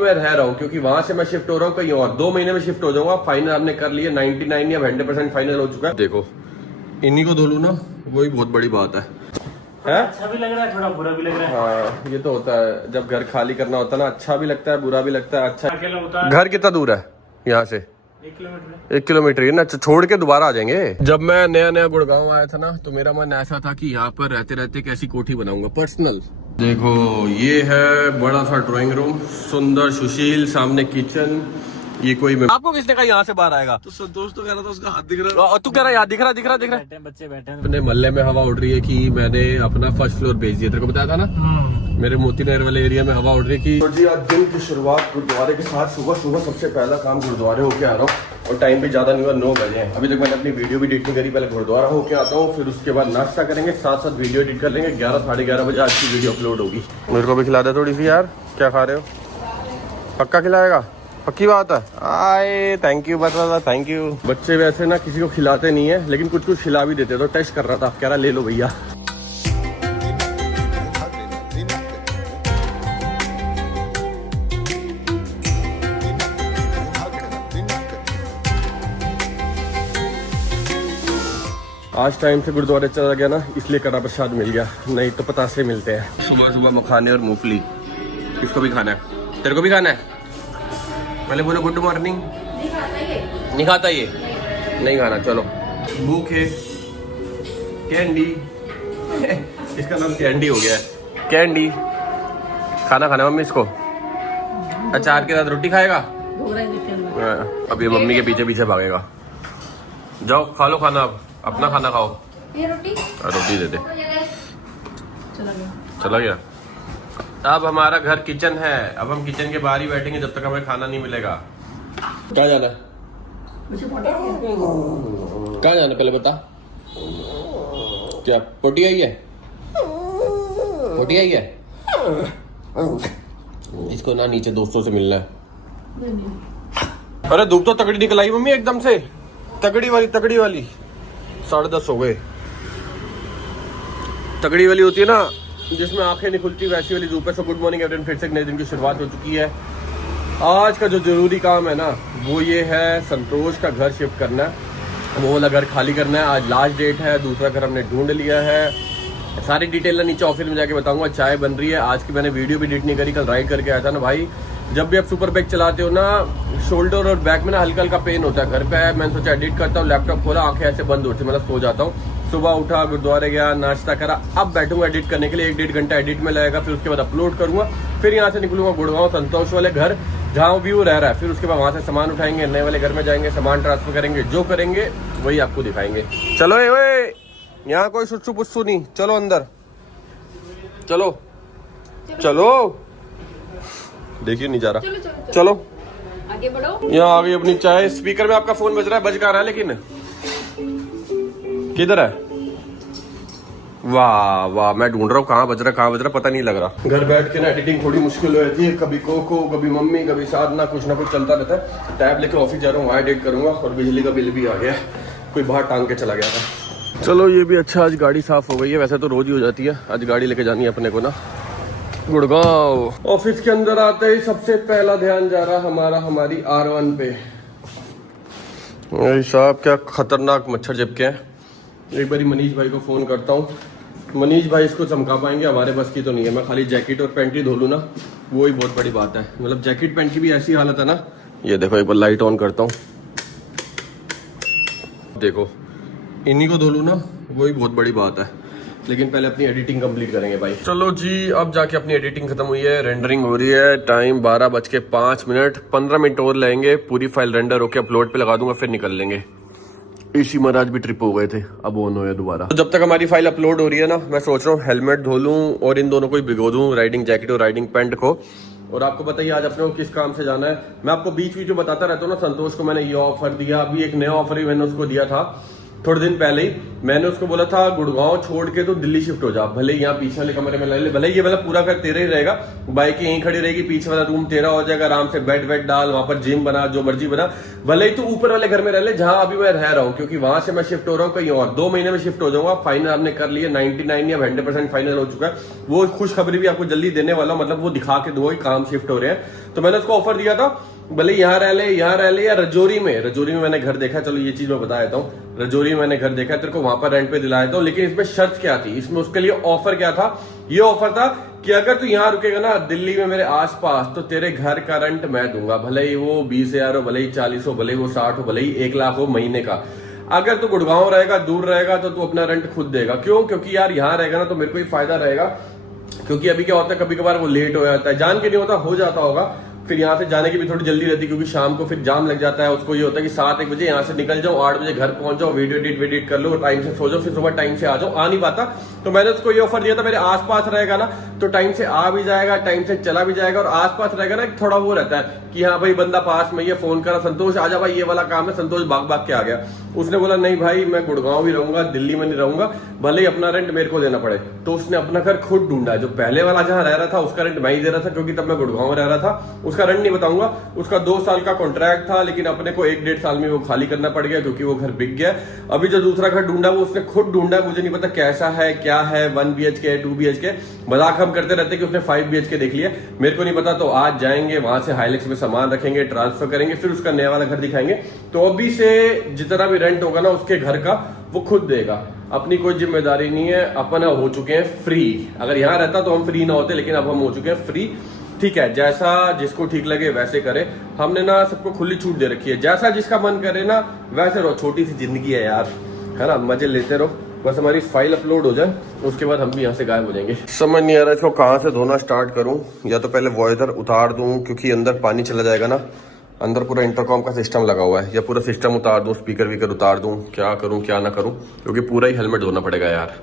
मैं रह रहा हूँ, क्योंकि वहां से मैं शिफ्ट हो रहा हूँ कहीं और, 2 महीने में शिफ्ट हो जाऊंगा। फाइनल हमने कर लिया, 99 या 100% फाइनल हो चुका है। देखो इन्हीं को धो लूं ना, वही बहुत बड़ी बात है। अच्छा भी लग रहा है, थोड़ा बुरा भी लग रहा है। हाँ ये तो होता है, जब घर खाली करना होता है ना, अच्छा भी लगता है बुरा भी लगता है। अच्छा अकेला होता है। घर कितना दूर है यहाँ से? 1 किलोमीटर ही ना, छोड़ के दोबारा आ जाएंगे। जब मैं नया नया गुड़गांव आया था ना, तो मेरा मन ऐसा था कि यहाँ पर रहते रहते कैसी कोठी बनाऊंगा पर्सनल। देखो ये है बड़ा सा ड्राइंग रूम, सुंदर सुशील, सामने किचन। ये कोई आपको किसने कहा यहाँ से बाहर आएगा? तो संतोष तो कह रहा था उसका हाथ दिख रहा है। और तू कह रहा है यार दिख रहा बैठे बच्चे बैठे हैं। अपने मोहल्ले में हवा उड़ रही है कि मैंने अपना फर्स्ट फ्लोर भेज दिया, तेरे को बताया था ना। मेरे मोती नहर वाले एरिया में हवा उड़ रही है कि। तो जी आज दिन की शुरुआत गुरुद्वारे के साथ, सुबह सुबह सबसे पहला काम गुरुद्वारे होके आ रहा हूँ, और टाइम भी ज्यादा नहीं हुआ, 9 बजे हैं। अभी तक मैंने अपनी वीडियो भी एडिट नहीं करी, पहले गुरुद्वारा होके आता हूँ, फिर उसके बाद नाश्ता करेंगे, साथ साथ वीडियो एडिट कर लेंगे। 11 साढ़े 11 बजे आज की वीडियो अपलोड होगी। मेरे को भी खिला दे थोड़ी सी यार। क्या खा रहे हो? पक्का खिलाएगा? पक्की बात है। आए थैंक यू, बता थैंक यू। बच्चे वैसे ना किसी को खिलाते नहीं है, लेकिन कुछ कुछ खिला भी देते। तो टेस्ट कर रहा था, कह रहा ले लो भैया। आज टाइम से गुरुद्वारे चला गया ना, इसलिए कड़ा प्रसाद मिल गया, नहीं तो पतासे मिलते हैं। सुबह सुबह मखाने और मूंगफली। किसको भी खाना है? तेरे को भी खाना है? पहले बोलो गुड मॉर्निंग। नहीं खाता ये? नहीं खाना, चलो। भूख है। कैंडी इसका नाम कैंडी हो गया है। कैंडी खाना खाना मम्मी इसको। अचार के साथ रोटी खाएगा। अब ये मम्मी के पीछे पीछे भागेगा। जाओ खा लो खाना, अब अपना खाना खाओ। ये रोटी रोटी दे दे। चला गया। अब हमारा घर किचन है, अब हम किचन के बाहर ही बैठेंगे जब तक हमें खाना नहीं मिलेगा। कहाँ जाना है? कहाँ जाना पहले बता। क्या पोटी आई है? पोटी आई है? इसको ना नीचे दोस्तों से मिलना है। अरे धूप तो तगड़ी निकल आई मम्मी, एकदम से तगड़ी वाली 10:30 हो गए। तगड़ी वाली होती है ना जिसमें आंखें नहीं खुलती, वैसी वाली धूप है। सो गुड मॉर्निंग एवरीवन, फिर से एक नए दिन की शुरुआत हो चुकी है। आज का जो जरूरी काम है ना, वो ये है संतोष का घर शिफ्ट करना है। वो वाला घर खाली करना है। आज लास्ट डेट है, दूसरा घर हमने ढूंढ लिया है। सारी डिटेल ना नीचे ऑफिस में जाके बताऊंगा। चाय बन रही है। आज की मैंने वीडियो भी एडिट नहीं करी, कल राइड करके आया था ना भाई। जब भी आप सुपर बाइक चलाते हो ना, शोल्डर और बैक में ना हल्का हल्का पेन होता है। घर पे आया, मैंने सोचा एडिट करता हूँ, लैपटॉप खोला, आंखें ऐसे बंद होती, मतलब सो जाता हूँ। सुबह उठा, गुरुद्वारे गया, नाश्ता करा, अब बैठूंगा एडिट करने के लिए। 1-1.5 घंटा एडिट में लगेगा, फिर उसके बाद अपलोड करूंगा। फिर यहाँ से निकलूंगा गुड़गांव संतोष वाले घर, जहाँ भी वो रह रहा है। फिर उसके बाद वहां से सामान उठाएंगे, नए वाले घर में जाएंगे, सामान ट्रांसफर करेंगे, जो करेंगे वही आपको दिखाएंगे। चलो ए यहाँ कोई सुस्सू पुस्सू नहीं, चलो अंदर चलो चलो। देखिए नहीं जा रहा, चलो आगे बढ़ो। यहाँ आ गई अपनी चाय। स्पीकर में आपका फोन बज रहा है, बज कहाँ रहा है लेकिन किधर है? वाह वाह, मैं ढूंढ रहा हूँ कहाँ बज रहा पता नहीं लग रहा। घर बैठ के ना एडिटिंग थोड़ी मुश्किल हो जाती है, कभी कोको कभी मम्मी कभी साधना, कुछ ना कुछ चलता रहता है। टैब लेके ऑफिस जा रहा हूँ, वहाँ एडिट करूंगा। और बिजली का बिल भी आ गया, कोई बाहर टांग के चला गया था। चलो ये भी अच्छा, आज गाड़ी साफ हो गई है। वैसे तो रोज ही हो जाती है, आज गाड़ी लेके जानी है अपने को ना गुड़गांव। ऑफिस के अंदर आते ही सबसे पहला ध्यान जा रहा हमारा हमारी R1 पे। साहब क्या खतरनाक मच्छर चिपके हैं। एक बारी मनीष भाई को फोन करता हूँ, मनीष भाई इसको चमका पाएंगे, हमारे बस की तो नहीं है। मैं खाली जैकेट और पैंट ही धो लूँ ना, वो ही बहुत बड़ी बात है। मतलब जैकेट पैंट की भी ऐसी हालत है ना। ये देखो एक बार लाइट ऑन करता हूँ, देखो इन्हीं को धो लूँ ना, वो ही बहुत बड़ी बात है। लेकिन पहले अपनी एडिटिंग कंप्लीट करेंगे भाई। चलो जी, अब जाके अपनी एडिटिंग खत्म हुई है, रेंडरिंग हो रही है। टाइम 12:05, 15 मिनट और लगेंगे। पूरी फाइल रेंडर होके अपलोड पे लगा दूंगा, फिर निकल लेंगे। इसी महाराज भी ट्रिप हो गए थे, अब ऑन हो दोबारा। तो जब तक हमारी फाइल अपलोड हो रही है ना, मैं सोच रहा हूँ हेलमेट धो लूँ और इन दोनों को ही भिगो दूँ, राइडिंग जैकेट और राइडिंग पैंट को। और आपको बताइए आज अपने को किस काम से जाना है। मैं आपको बीच बीच में बताता रहता हूँ ना, संतोष को मैंने ये ऑफर दिया, अभी एक नया ऑफर ही मैंने उसको दिया था। थोड़े दिन पहले ही मैंने उसको बोला था गुड़गांव छोड़ के तो दिल्ली शिफ्ट हो जा, भले यहाँ पीछे वाले कमरे में ले ले, भले ये वाला पूरा घर तेरा ही रहेगा, बाइक यहीं खड़ी रहेगी, पीछे वाला रूम तेरा हो जाएगा, आराम से बेड वेड डाल, वहां पर जिम बना, जो मर्जी बना, भले ही तू ऊपर वाले घर में रह ले जहां अभी मैं रह रहा हूँ, क्योंकि वहां से मैं शिफ्ट हो रहा हूँ कहीं और, 2 महीने में शिफ्ट हो जाऊंगा, फाइनल हमने कर लिया, 99 या 100% फाइनल हो चुका है। वो खुशखबरी भी आपको जल्दी देने वाला, मतलब वो दिखा के दो काम शिफ्ट हो रहे हैं। तो मैंने उसको ऑफर दिया था भले यहाँ रह ले या रजौरी में मैंने घर देखा, चलो ये चीज मैं बता देता हूँ, रजौरी में मैंने घर देखा, तेरे को वहां पर रेंट पे दिला देता हूँ, लेकिन इसमें शर्त क्या थी, इसमें उसके लिए ऑफर क्या था, ये ऑफर था कि अगर तू यहाँ रुकेगा ना दिल्ली में मेरे आसपास, तो तेरे घर का रेंट मैं दूंगा, भले ही वो 20,000 हो, भले ही 40 हो, भले ही वो 60 हो, भले ही 1 लाख हो महीने का। अगर तू गुड़गांव रहेगा, दूर रहेगा, तो तू अपना रेंट खुद देगा। क्यों? क्योंकि यार यहाँ रहेगा ना तो मेरे को ही फायदा रहेगा, क्योंकि अभी क्या होता है कभी कभार वो लेट हो जाता है, जान के नहीं होता, हो जाता होगा, फिर यहाँ से जाने की भी थोड़ी जल्दी रहती है, क्योंकि शाम को फिर जाम लग जाता है, उसको ये होता है कि 7-1 बजे यहाँ से निकल जाओ, 8 बजे घर पहुंच जाओ, वीडियो एडिट कर लो, टाइम से सो जाओ, फिर सुबह टाइम से आ जाओ, आ नहीं पाता। तो मैंने उसको ये ऑफर दिया था मेरे आसपास रहेगा ना तो टाइम से आ भी जाएगा, टाइम से चला भी जाएगा, और आसपास रहेगा ना थोड़ा वो रहता है कि हाँ भाई बंदा पास में, ये फोन करा, संतोष आ जा भाई ये वाला काम है, संतोष भाग के आ गया। उसने बोला नहीं भाई मैं गुड़गांव भी रहूंगा, दिल्ली में नहीं रहूंगा, भले ही अपना रेंट मेरे को देना पड़े। तो उसने अपना घर खुद ढूंढा, जो पहले वाला जहां रह रहा था उसका रेंट मैं ही दे रहा था, क्योंकि तब मैं गुड़गांव में रह रहा था। उसका रेंट नहीं बताऊंगा, उसका 2 साल का कॉन्ट्रैक्ट था, लेकिन अपने को 1-1.5 साल में वो खाली करना पड़ गया, क्योंकि वो घर बिक गया। अभी जो दूसरा घर ढूंढा वो उसने खुद ढूंढा, मुझे नहीं पता कैसा है क्या है, 1 BHK 2 BHK, मजाक हम करते रहते कि उसने 5 BHK देख लिया, मेरे को नहीं पता। तो आज जाएंगे वहां से हाइलेक्स में सामान रखेंगे, ट्रांसफर करेंगे, फिर उसका नया वाला घर दिखाएंगे। तो अभी से जितना भी रेंट होगा ना उसके घर का वो खुद देगा, अपनी कोई जिम्मेदारी नहीं है, अपन हो चुके हैं फ्री। अगर यहाँ रहता तो हम फ्री ना होते, लेकिन अब हम हो चुके हैं फ्री। ठीक है, जैसा जिसको ठीक लगे वैसे करे, हमने ना सबको खुली छूट दे रखी है, जैसा जिसका मन करे ना वैसे रहो, छोटी सी जिंदगी है यार, है ना, मजे लेते रहो, बस हमारी फाइल अपलोड हो जाए उसके बाद हम भी यहाँ से गायब हो जाएंगे। समझ नहीं आ रहा इसको कहाँ से धोना स्टार्ट करूँ, या तो पहले वॉइजर उतार दूँ क्योंकि अंदर पानी चला जाएगा ना, अंदर पूरा इंटरकॉम का सिस्टम लगा हुआ है, या पूरा सिस्टम उतार दूँ, स्पीकर वीकर उतार दूँ, क्या करूँ क्या ना करूँ, क्योंकि पूरा ही हेलमेट धोना पड़ेगा यार,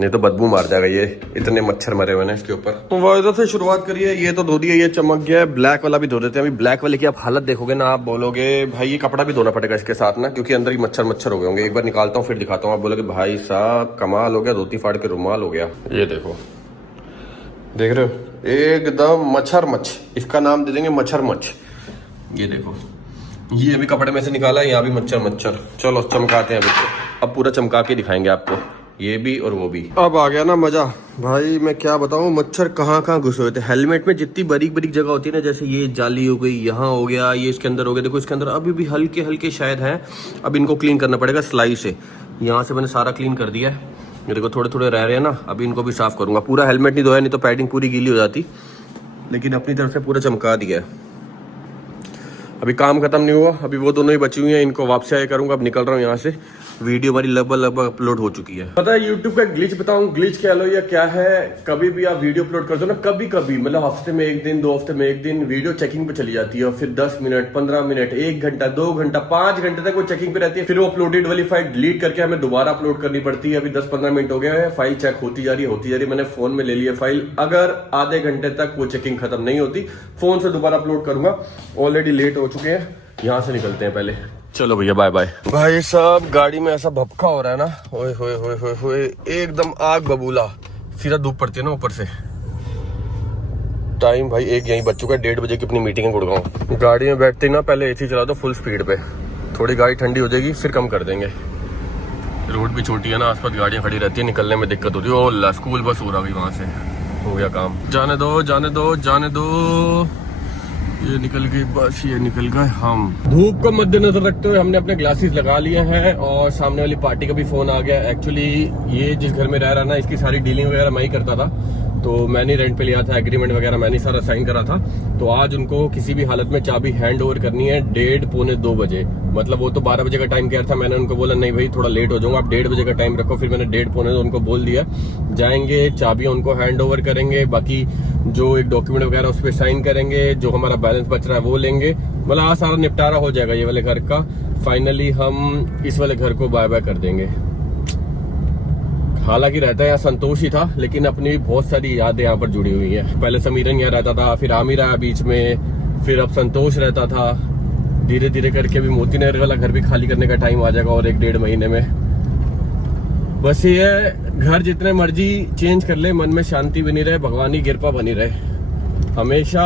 नहीं तो बदबू मार जाएगा, ये इतने मच्छर मरे हुए हैं इसके ऊपर। तो वॉइजर से शुरुआत करिए, ये तो धो दिया, ये चमक गया है, ब्लैक वाला भी धो देते हैं। अभी ब्लैक वाले की आप हालत देखोगे ना, आप बोलोगे भाई ये कपड़ा भी धोना पड़ेगा इसके साथ ना, क्योंकि अंदर ही मच्छर हो गए होंगे। एक बार निकालता हूँ फिर दिखाता हूँ, आप बोलोगे भाई साहब कमाल हो गया, धोती फाड़ के रुमाल हो गया। ये देखो, देख रहे हो एकदम मच्छर, इसका नाम दे देंगे मच्छर। ये देखो, ये अभी कपड़े में से निकाला है, यहाँ भी मच्छर। चलो चमकाते हैं अभी, अब पूरा चमका के दिखाएंगे आपको, ये भी और वो भी। अब आ गया ना मजा भाई, मैं क्या बताऊं, मच्छर कहाँ घुसे हुए थे हेलमेट में, जितनी बारीक जगह होती है ना, जैसे ये जाली हो गई, यहाँ हो गया, ये इसके अंदर हो गया, देखो इसके अंदर अभी भी हल्के शायद हैं। अब इनको क्लीन करना पड़ेगा सिलाई से, यहाँ से मैंने सारा क्लीन कर दिया है, ये देखो थोड़े रह रहे हैं ना, अभी इनको भी साफ करूंगा। पूरा हेलमेट नहीं धोया, नहीं तो पैडिंग पूरी गीली हो जाती, लेकिन अपनी तरफ से पूरा चमका दिया है। अभी काम खत्म नहीं हुआ, अभी वो दोनों ही बची हुई हैं, इनको वापस आया करूंगा। अब निकल रहा हूँ यहाँ से, वीडियो हमारी लगभग अपलोड हो चुकी है। पता है यूट्यूब का ग्लिच बताऊं, ग्लिच कह लो या क्या है, कभी भी आप वीडियो अपलोड करते हो ना, कभी मतलब हफ्ते में 1 दिन, 2 हफ्ते में 1 दिन वीडियो चेकिंग पे चली जाती है, और फिर 10 मिनट, 15 मिनट, 1 घंटा, 2 घंटा, 5 घंटे तक वो चेकिंग पे रहती है। फिर वो अपलोडेड वाली फाइल डिलीट करके हमें दोबारा अपलोड करनी पड़ती है। अभी 10-15 मिनट हो गए हैं, फाइल चेक होती जा रही है। मैंने फोन में ले लिया फाइल, अगर आधे घंटे तक वो चेकिंग खत्म नहीं होती, फोन से दोबारा अपलोड करूंगा। ऑलरेडी लेट हो चुके हैं, यहाँ से निकलते हैं पहले। चलो भैया बाय बाय। भाई साहब गाड़ी में ऐसा भपका हो रहा है ना, ओए होए एकदम आग बबूला, सीधा धूप पड़ती है ना ऊपर से। टाइम भाई 1 यहीं बज चुका है, 1:30 बजे की अपनी मीटिंग है गुड़गांव। गाड़ी में बैठते ही ना पहले एसी चला दो फुल स्पीड पे, थोड़ी गाड़ी ठंडी हो जाएगी फिर कम कर देंगे। रोड भी छोटी है ना, आसपास गाड़ियां खड़ी रहती है, निकलने में दिक्कत होती है। ओह स्कूल बस हो रहा है वहां से, हो गया काम। जाने दो, ये निकल गई बस, ये निकल गए हम। धूप को मद्देनजर रखते हुए हमने अपने ग्लासेस लगा लिए हैं, और सामने वाली पार्टी का भी फोन आ गया। एक्चुअली ये जिस घर में रह रहा ना, इसकी सारी डीलिंग वगैरह मैं ही करता था, तो मैंने रेंट पे लिया था, एग्रीमेंट वगैरह मैंने सारा साइन करा था। तो आज उनको किसी भी हालत में चाबी हैंड ओवर करनी है 1:30-2 बजे, मतलब वो तो 12 बजे का टाइम कह रहा था, मैंने उनको बोला नहीं भाई थोड़ा लेट हो जाऊंगा, आप 1:30 बजे का टाइम रखो। फिर मैंने 1:30-2 उनको बोल दिया, जाएंगे चाबियां उनको हैंड ओवर करेंगे, बाकी जो एक डॉक्यूमेंट वगैरह उस पर साइन करेंगे, जो हमारा बैलेंस बच रहा है वो लेंगे, मतलब आज सारा निपटारा हो जाएगा ये वाले घर का। फाइनली हम इस वाले घर को बाय बाय कर देंगे। हालांकि रहता है यहाँ संतोष ही था, लेकिन अपनी भी बहुत सारी यादें यहाँ पर जुड़ी हुई हैं। पहले समीरन यहाँ रहता था, फिर आमिर आया बीच में, फिर अब संतोष रहता था, धीरे धीरे करके भी मोती नगर वाला घर भी खाली करने का टाइम आ जाएगा और 1-1.5 महीने में। बस ये है, घर जितने मर्जी चेंज कर ले, मन में शांति बनी रहे, भगवान की कृपा बनी रहे। हमेशा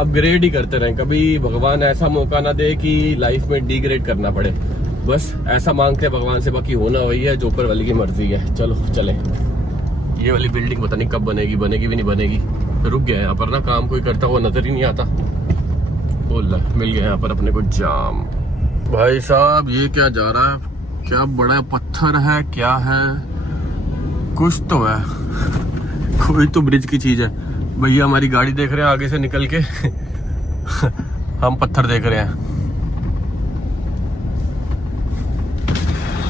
अपग्रेड ही करते रहें, कभी भगवान ऐसा मौका ना दे कि लाइफ में डिग्रेड करना पड़े। बस ऐसा मांगते हैं भगवान से, बाकी होना वही है जो ऊपर वाली की मर्जी है। चलो चले। ये वाली बिल्डिंग पता नहीं कब बनेगी, बनेगी भी नहीं बनेगी। रुक गया यहाँ पर ना, काम कोई करता हुआ नजर ही नहीं आता। बोल मिल गया यहाँ पर अपने को जाम। भाई साहब ये क्या जा रहा है, क्या बड़ा पत्थर है, क्या है, कुछ तो है, कोई तो ब्रिज की चीज है। भैया हमारी गाड़ी देख रहे हैं आगे से निकल के हम पत्थर देख रहे हैं।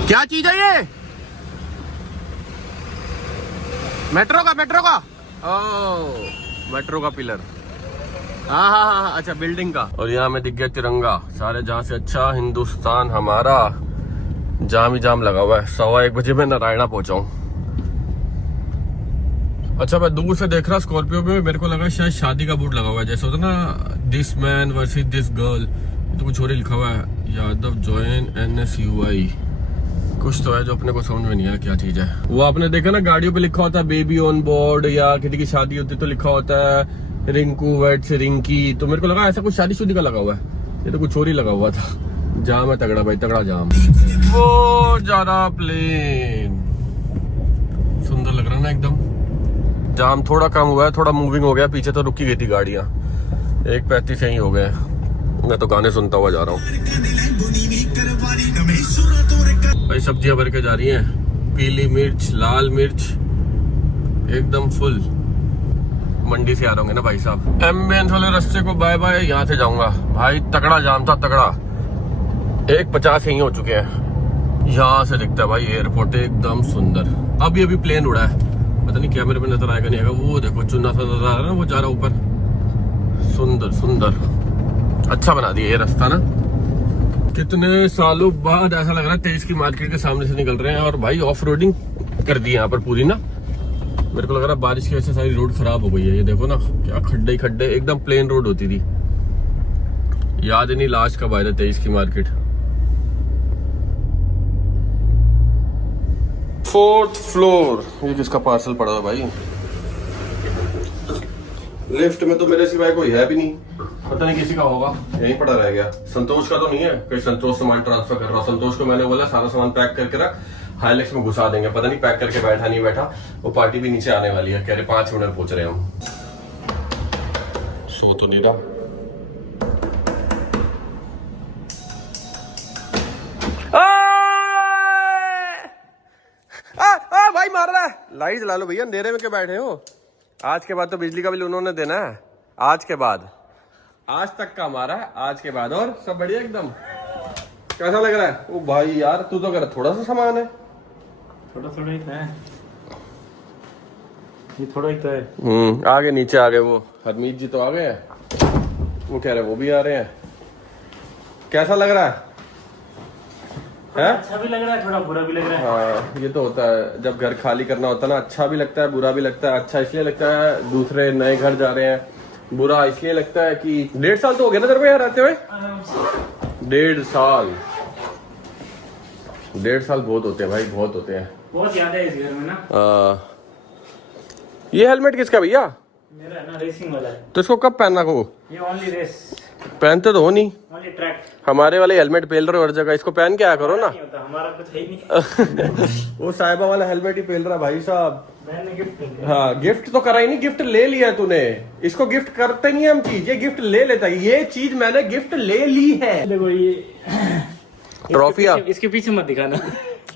क्या चीज है ये? मेट्रो का ओह मेट्रो का पिलर। हाँ, अच्छा बिल्डिंग का। और यहाँ में दिख गया तिरंगा, सारे जहाँ से अच्छा हिंदुस्तान हमारा। जाम ही जाम लगा हुआ है। 1:15 बजे मैं नारायणा पहुंचा हूँ। अच्छा मैं दूर से देख रहा स्कॉर्पियो में, मेरे को लगा शायद शादी का बोर्ड लगा हुआ है, जैसे होता ना this man versus this girl, तो कुछ और ही लिखा हुआ है, यादव जॉइन NSUI, कुछ तो है जो अपने को समझ में नहीं आया क्या चीज है। वो आपने देखा ना गाड़ियों पे लिखा होता है बेबी ऑन बोर्ड, या किसी की शादी होती तो लिखा होता है रिंकू वेट से रिंकी, तो मेरे को लगा ऐसा कुछ शादी शुदी का लगा हुआ है, ये तो कुछ और ही लगा हुआ था। जाम है तगड़ा भाई, तगड़ा जाम। वो जा रहा प्लेन, सुंदर लग रहा ना एकदम। जाम थोड़ा कम हुआ है, थोड़ा मूविंग हो गया, पीछे तो रुकी गई थी गाड़ियां। 1:35 यही हो गए। मैं तो गाने सुनता हुआ जा रहा हूँ भाई। सब्जियां भर के जा रही हैं, पीली मिर्च, लाल मिर्च, एकदम फुल। मंडी से आ रहे होंगे ना भाई साहब। एम्बियंस वाले रास्ते को बाय बाय, यहाँ से जाऊंगा भाई। तगड़ा जाम था, तगड़ा। 1:50 यही हो चुके हैं। यहाँ से दिखता है भाई एयरपोर्ट एकदम सुंदर। अभी प्लेन उड़ा है, पता नहीं कैमरे में नजर आएगा नहीं आएगा। वो देखो चुना सा नजर आ रहा है ना, वो जा रहा ऊपर। सुंदर सुंदर, अच्छा बना दिया ये रास्ता ना। कितने सालों बाद ऐसा लग रहा है 23 की मार्केट के सामने से निकल रहे हैं। और भाई ऑफ रोडिंग कर दी यहाँ पर पूरी ना। मेरे को लग रहा है बारिश की वजह से सारी रोड खराब हो गई है। ये देखो ना क्या खड्डे ही खड्डे, एकदम प्लेन रोड होती थी। याद ही नहीं लास्ट कब आया था 23 की मार्केट। 4th floor. ये किसका पार्सल पड़ा है भाई? लिफ्ट में तो मेरे सिवाय कोई है भी नहीं, पता नहीं किसी का होगा, यहीं पड़ा रह गया। संतोष का तो नहीं है, कहीं संतोष सामान ट्रांसफर कर रहा हूँ। संतोष को मैंने बोला सारा सामान पैक करके रख, हाइलेक्स में घुसा देंगे। पता नहीं पैक करके बैठा नहीं बैठा। वो पार्टी भी नीचे आने वाली है, कह रहे 5 मिनट पहुंच रहे हैं हम। सो तो नहीं रहा। भाई मार रहा है। लाइट जला लो भैया, अंधेरे में क्यों बैठे हो? आज के बाद तो बिजली का बिल उन्होंने देना है। आज के बाद, आज तक का हमारा है, आज के बाद। और सब बढ़िया एकदम। कैसा लग रहा है? ओ भाई यार तू तो कर, थोड़ा सा सामान है, थोड़ा ही तो है ये, थोड़ा ही तो है। आगे नीचे आ गए। वो हरमीत जी तो आ गए हैं, वो कह रहे वो भी आ रहे हैं। कैसा लग रहा है? अच्छा भी लग रहा है, थोड़ा बुरा भी लग रहा है। हाँ ये तो होता है जब घर खाली करना होता है ना। अच्छा भी लगता है, बुरा भी लगता है। अच्छा इसलिए लगता है दूसरे नए घर जा रहे हैं, बुरा इसलिए लगता है कि 1.5 साल तो हो गया ना तेरे को यहाँ रहते हुए। 1.5 साल, 1.5 साल बहुत होते हैं भाई, बहुत होते हैं। बहुत याद है इस घर में ना। ये हेलमेट किसका भैया? मेरा है ना, रेसिंग वाला है। तो इसको कब पहनना को? ये ओनली रेस, पहनते तो हो नहीं। Only track. हमारे वाले हेलमेट पहन रहे हो हर जगह, इसको पहन के आया करो ना। नहीं होता, हमारा कुछ है ही नहीं। वो साहिबा वाला हेलमेट ही पहन रहा भाई साहब। मैंने गिफ्ट, हाँ गिफ्ट तो करा ही नहीं, गिफ्ट ले लिया है तूने। इसको गिफ्ट करते नहीं हम चीज, ये गिफ्ट ले लेता है। ये चीज मैंने गिफ्ट ले ली है। देखो ये ट्रॉफियां इसके पीछे मत दिखाना।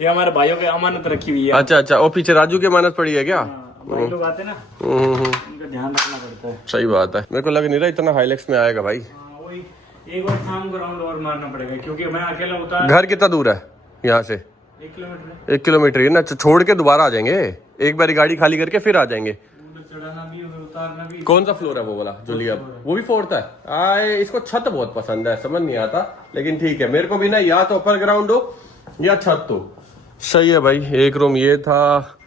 ये हमारे भाइयों की अमानत रखी हुई है। अच्छा, वो पीछे राजू की अमानत पड़ी है क्या? भाई लोग आते ना, उनका ध्यान रखना पड़ता है। सही बात है। मेरे को लग नहीं रहा इतना हाइलेक्स में आएगा भाई। वही एक और शाम को राउंड और मारना पड़ेगा, क्योंकि मैं अकेला उतार। घर कितना दूर है यहाँ से? 1 किलोमीटर। 1 किलोमीटर ही ना, छोड़ के दोबारा आ जाएंगे। एक बार गाड़ी खाली करके फिर आ जाएंगे। चढ़ाना भी और उतारना भी। कौन सा फ्लोर है वो वाला जो लिया? वो भी 4th है। आए इसको छत बहुत पसंद है, समझ नहीं आता, लेकिन ठीक है। मेरे को भी ना या तो अपर ग्राउंड हो या छत हो। सही है भाई। एक रूम ये था,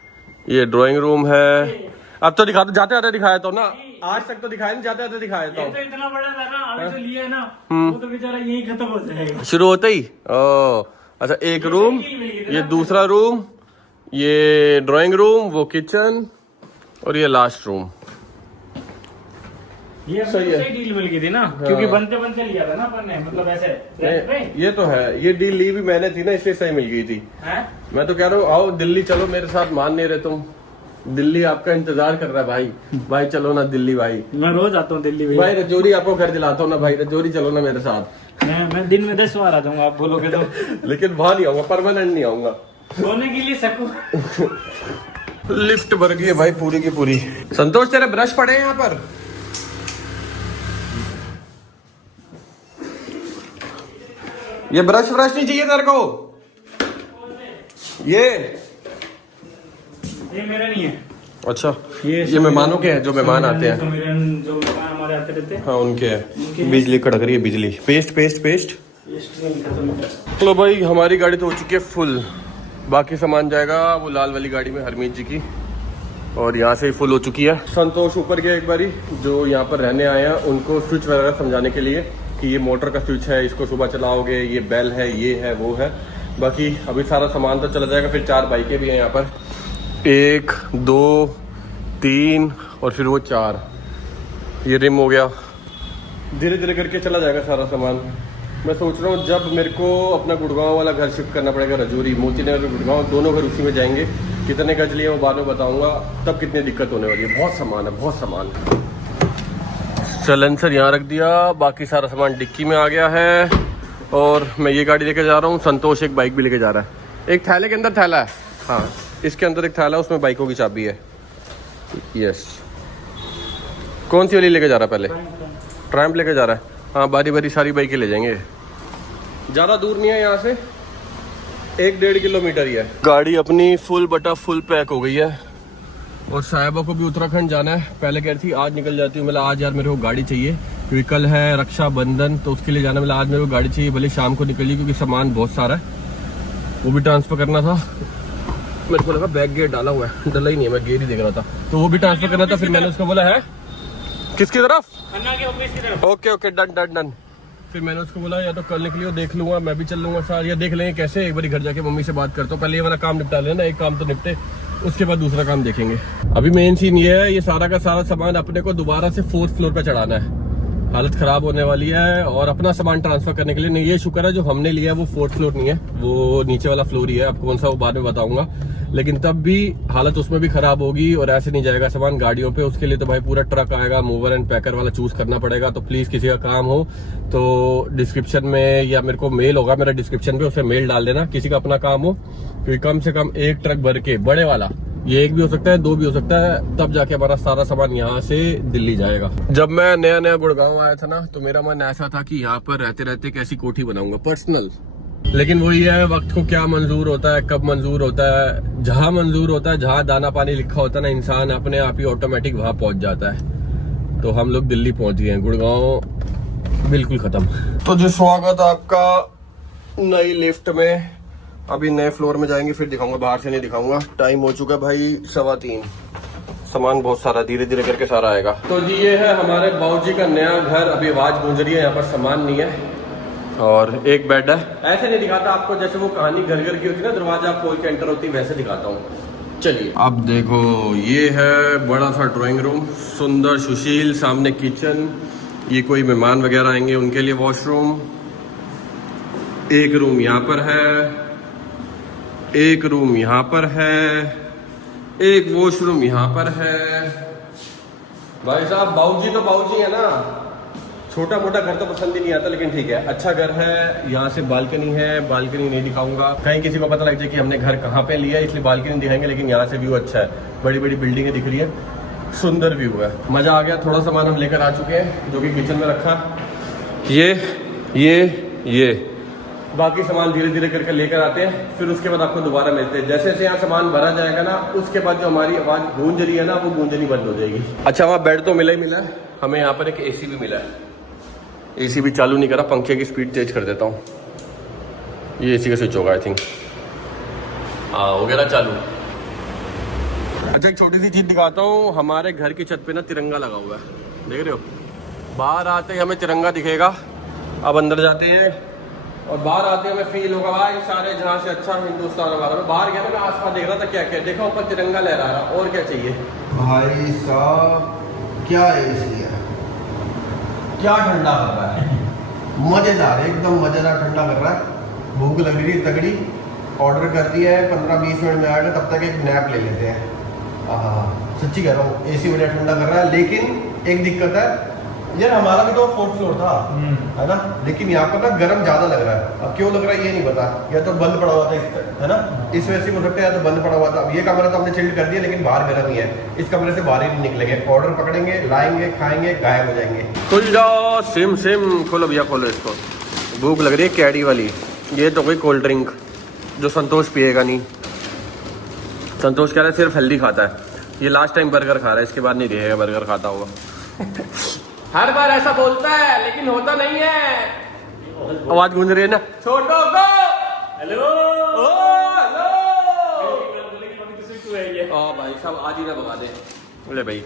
ये ड्राइंग रूम है। अब तो दिखा दो, जाते जाते दिखाया तो ना। आज तक तो दिखाया नहीं, जाते जाते दिखाया ये था। तो इतना बड़ा था ना, अभी जो लिया है ना वो तो बेचारा यही खत्म हो जाएगा। शुरू होते ही अच्छा, एक रूम, ये दूसरा रूम, ये ड्राइंग रूम, वो किचन और ये लास्ट रूम। ये सही है। सही डील मिल गई थी ना, क्योंकि बनते बनते लिया था ना अपन ने, मतलब ऐसे रेंट पे। ये तो है, ये डील ली भी मैंने थी ना, इसलिए सही मिल गई थी। हैं? मैं तो कह रहा हूँ आओ दिल्ली चलो मेरे साथ, मान नहीं रहे तुम। दिल्ली आपका इंतजार कर रहा है भाई, भाई चलो ना दिल्ली भाई। मैं रोज आता हूँ दिल्ली भैया। भाई रजौरी आपको घर दिलाता हूँ ना भाई, रजौरी चलो ना मेरे साथ। मैं दिन में 10 बार आ जाऊंगा, आप बोलोगे तो। लेकिन वहां नहीं आऊंगा, परमानेंट नहीं आऊंगा। सोने के लिए सकूं। लिफ्ट भर गई है भाई पूरी की पूरी। संतोष तेरे ब्रश पड़े हैं यहाँ पर? ये ब्रश व्रश नहीं चाहिए तेरे को? ये मेरा नहीं है। अच्छा, ये मेहमानों के हैं, जो मेहमान आते हैं। जो मेहमान हमारे आते रहते हैं। हाँ उनके हैं। बिजली कड़क रही है, बिजली। Paste paste paste. चलो भाई, हमारी गाड़ी तो हो चुकी है फुल, बाकी सामान जाएगा वो लाल वाली गाड़ी में हरमीत जी की, और यहाँ से ही फुल हो चुकी है। संतोष ऊपर गया एक बारी, जो यहाँ पर रहने आए हैं उनको स्विच वगैरह समझाने के लिए कि ये मोटर का स्विच है, इसको सुबह चलाओगे, ये बेल है, ये है, वो है। बाकी अभी सारा सामान तो चला जाएगा। फिर 4 बाइकें भी हैं यहाँ पर, 1 2 3 और फिर वो 4। ये रिम हो गया, धीरे धीरे करके चला जाएगा सारा सामान। मैं सोच रहा हूँ जब मेरे को अपना गुड़गांव वाला घर शिफ्ट करना पड़ेगा, रजौरी, मोती नगर और गुड़गांव दोनों घर उसी में जाएंगे। कितने गज लिए वो बाद में बताऊंगा, तब कितनी दिक्कत होने वाली है। बहुत सामान है, बहुत सामान। सलेंसर यहाँ रख दिया, बाकी सारा सामान डिक्की में आ गया है। और मैं ये गाड़ी लेके जा रहा हूँ, संतोष एक बाइक भी लेके जा रहा है। एक थैले के अंदर थैला है, हाँ इसके अंदर एक थैला है, उसमें बाइकों की चाबी है। यस। कौन सी वाली लेके जा रहा है? पहले ट्रैम्प लेके जा रहा है। हाँ, बारी बारी सारी बाइकें ले जाएंगे। ज़्यादा दूर नहीं है यहाँ से, 1-1.5 किलोमीटर ही है। गाड़ी अपनी फुल बटा फुल पैक हो गई है, और साहिबा को भी उत्तराखंड जाना है। पहले कह रही थी आज निकल जाती हूँ, मतलब आज यार मेरे को गाड़ी चाहिए क्योंकि कल है रक्षाबंधन, तो उसके लिए जाना। मतलब आज मेरे को गाड़ी चाहिए, भले शाम को निकलिए क्योंकि सामान बहुत सारा है, वो भी ट्रांसफ़र करना था। मेरे को लगा बैग गेट डाला हुआ है, डाला ही नहीं है, मैं गेट ही देख रहा था, तो वो भी ट्रांसफ़र करना था। फिर मैंने उसको बोला है किसकी तरफ? अन्ना के ऑफिस की तरफ। Okay okay, done done done. फिर मैंने उसको बोला या तो कल निकलियो, देख लूंगा, मैं भी चल लूंगा साथ, या देख लेंगे कैसे। एक बार घर जाके मम्मी से बात करता हूँ, पहले ये वाला काम निपटा लेना, एक काम तो निपटे, उसके बाद दूसरा काम देखेंगे। अभी मेन सीन ये है, ये सारा का सारा सामान अपने को दोबारा से 4th फ्लोर पर चढ़ाना है। हालत खराब होने वाली है, और अपना सामान ट्रांसफर करने के लिए नहीं। ये शुक्र है जो हमने लिया है वो 4th फ्लोर नहीं है, वो नीचे वाला फ्लोर ही है। आपको कौन सा वो बाद में बताऊंगा, लेकिन तब भी हालत उसमें भी खराब होगी, और ऐसे नहीं जाएगा सामान गाड़ियों पे। उसके लिए तो भाई पूरा ट्रक आएगा, मूवर एंड पैकर वाला चूज करना पड़ेगा। तो प्लीज किसी का काम हो तो डिस्क्रिप्शन में, या मेरे को मेल होगा मेरा डिस्क्रिप्शन पे, उसे मेल डाल देना किसी का अपना काम हो, क्योंकि कम से कम 1 ट्रक भर के बड़े वाला, ये 1 भी हो सकता है, 2 भी हो सकता है, तब जाके हमारा सारा सामान यहाँ से दिल्ली जाएगा। जब मैं नया नया गुड़गांव आया था ना, तो मेरा मन ऐसा था कि यहाँ पर रहते रहते कैसी कोठी बनाऊंगा पर्सनल। लेकिन वही है, वक्त को क्या मंजूर होता है, कब मंजूर होता है। जहां मंजूर होता है, जहां दाना पानी लिखा होता है ना, इंसान अपने आप ही ऑटोमेटिक वहां पहुंच जाता है। तो हम लोग दिल्ली पहुंच गए हैं, गुड़गांव बिल्कुल खत्म। तो जी स्वागत आपका नई लिफ्ट में। अभी नए फ्लोर में जाएंगे, फिर दिखाऊंगा, बाहर से नहीं दिखाऊंगा। टाइम हो चुका है भाई 3:15। सामान बहुत सारा, धीरे धीरे करके सारा आएगा। तो जी ये है हमारे बाबूजी का नया घर। अभी आवाज गूंज रही है, यहाँ पर सामान नहीं है, और एक बेड है। ऐसे नहीं दिखाता आपको, जैसे वो कहानी घर घर की होती है ना, दरवाजा खोल के एंटर होती, वैसे दिखाता हूँ। चलिए अब देखो, ये है बड़ा सा ड्राइंग रूम, सुंदर सुशील, सामने किचन, ये कोई मेहमान वगैरह आएंगे उनके लिए वॉशरूम। एक रूम यहाँ पर है, एक रूम यहाँ पर है, एक वॉशरूम यहाँ पर है। भाई साहब बाबूजी तो बाबूजी है ना, छोटा मोटा घर तो पसंद ही नहीं आता, लेकिन ठीक है, अच्छा घर है। यहाँ से बालकनी है, बालकनी नहीं दिखाऊंगा, कहीं किसी को पता लग जाए कि हमने घर कहाँ पे लिया, इसलिए बालकनी दिखाएंगे। लेकिन यहाँ से व्यू अच्छा है, बड़ी बड़ी बिल्डिंगें दिख रही है, सुंदर व्यू है, मजा आ गया। थोड़ा सामान हम लेकर आ चुके हैं, जो कि किचन में रखा, ये बाकी सामान धीरे धीरे करके लेकर आते हैं, फिर उसके बाद आपको दोबारा मिलते हैं। जैसे जैसे यहाँ सामान भरा जाएगा ना, उसके बाद जो हमारी आवाज गूंज रही है ना, वो गूंजनी बंद हो जाएगी। अच्छा, वहाँ बेड तो मिला ही मिला है हमें, यहाँ पर एक AC भी मिला है। AC भी चालू नहीं करा, पंखे की स्पीड तेज कर देता हूँ। ये AC का स्विच होगा आई थिंक, हाँ हो गया ना चालू। अच्छा एक छोटी सी चीज दिखाता हूँ, हमारे घर की छत पे ना तिरंगा लगा हुआ है, देख रहे हो। बाहर आते ही हमें तिरंगा दिखेगा। अब अंदर जाते हैं और बाहर आते ही हमें फील होगा भाई सारे जहाँ से अच्छा हिंदुस्तान हमारा। मैं बाहर गया ना, मैं आसपास देख रहा था क्या क्या, देखा ऊपर तिरंगा लहरा रहा, और क्या चाहिए भाई साहब। क्या है इसलिए, क्या ठंडा कर रहा है, मजेदार, एकदम मजेदार ठंडा कर रहा है। भूख लग रही है तगड़ी, ऑर्डर कर दिया है, 15-20 मिनट में आएगा, तब तक एक नैप ले लेते हैं। हाँ सच्ची कह रहा हूँ, एसी बढ़िया ठंडा कर रहा है। लेकिन एक दिक्कत है यार, हमारा भी तो 4th फ्लोर था है ना, लेकिन यहाँ पर ना गर्म ज्यादा लग रहा है। अब क्यों लग रहा है ये नहीं पता, या तो बंद पड़ा हुआ था है ना, इस वजह से हो सकता है, या तो बंद पड़ा हुआ था। अब ये कमरा तो हमने चिल्ड कर दिया, लेकिन बाहर गर्म ही है, इस कमरे से बाहर ही नहीं निकलेंगे। ऑर्डर पकड़ेंगे, लाएंगे, खाएंगे, गायब हो जाएंगे। खुल जाओ, सिम सिम खोलो भैया, खोलो इसको। भूख लग रही है कैडी वाली। ये तो कोई कोल्ड ड्रिंक जो संतोष पिएगा नहीं। संतोष कह रहा है सिर्फ हेल्दी खाता है। ये लास्ट टाइम बर्गर खा रहा है, इसके बाद नहीं दिखेगा बर्गर खाता हुआ। हर बार ऐसा बोलता है लेकिन होता नहीं है। आवाज गूंज रही है ना, छोटो को हेलो। ओ हेलो। ओ भाई साहब आज ही ना भगा दे। बोले भाई